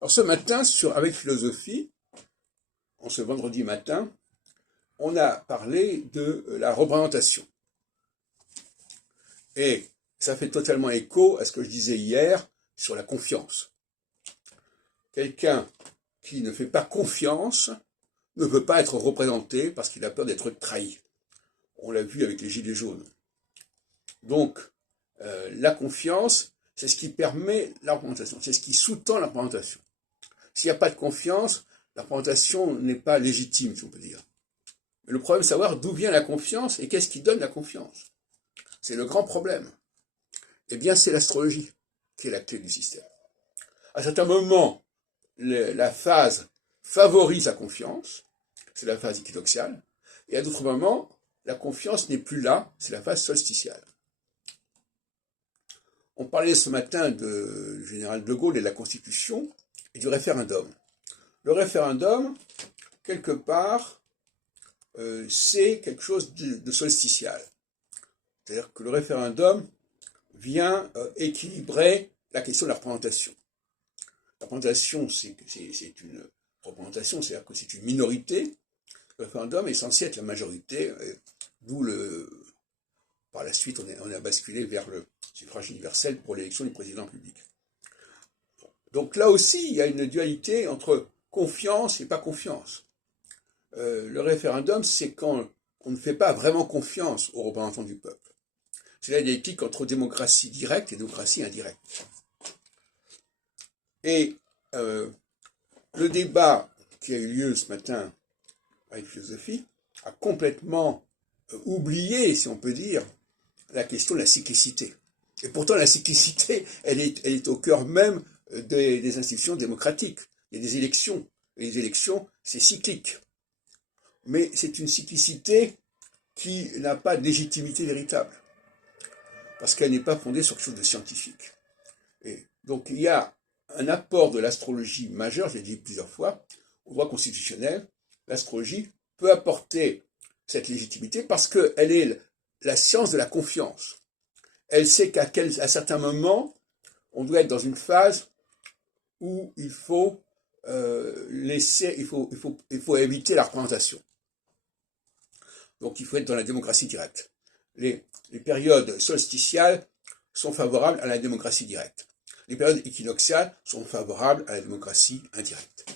Alors ce matin, avec philosophie, en ce vendredi matin, on a parlé de la représentation. Et ça fait totalement écho à ce que je disais hier sur la confiance. Quelqu'un qui ne fait pas confiance ne veut pas être représenté parce qu'il a peur d'être trahi. On l'a vu avec les Gilets jaunes. Donc, la confiance, c'est ce qui permet la représentation, c'est ce qui sous-tend la représentation. S'il n'y a pas de confiance, la représentation n'est pas légitime, si on peut dire. Mais le problème, c'est de savoir d'où vient la confiance et qu'est-ce qui donne la confiance. C'est le grand problème. Eh bien, c'est l'astrologie qui est la clé du système. À certains moments, la phase favorise la confiance, c'est la phase équinoxiale, et à d'autres moments, la confiance n'est plus là, c'est la phase solsticiale. On parlait ce matin du général de Gaulle et de la Constitution et du référendum. Le référendum, quelque part, c'est quelque chose de solsticial. C'est-à-dire que le référendum vient équilibrer la question de la représentation. La représentation, c'est une représentation, c'est-à-dire que c'est une minorité. Le référendum est censé être la majorité, d'où par la suite, on a basculé vers le suffrage universel pour l'élection du président public. Donc là aussi, il y a une dualité entre confiance et pas confiance. Le référendum, c'est quand on ne fait pas vraiment confiance aux représentants du peuple. C'est la dialectique entre démocratie directe et démocratie indirecte. Et le débat qui a eu lieu ce matin avec philosophie a complètement oublié, si on peut dire, la question de la cyclicité. Et pourtant, la cyclicité, elle est au cœur même des institutions démocratiques. Il y a des élections. Et les élections, c'est cyclique. Mais c'est une cyclicité qui n'a pas de légitimité véritable. Parce qu'elle n'est pas fondée sur quelque chose de scientifique. Et donc il y a un apport de l'astrologie majeur, j'ai dit plusieurs fois, au droit constitutionnel. L'astrologie peut apporter cette légitimité parce qu'elle est la science de la confiance. Elle sait qu'à certains moments, on doit être dans une phase où il faut il faut éviter la représentation. Donc il faut être dans la démocratie directe. Les périodes solsticiales sont favorables à la démocratie directe. Les périodes équinoxiales sont favorables à la démocratie indirecte.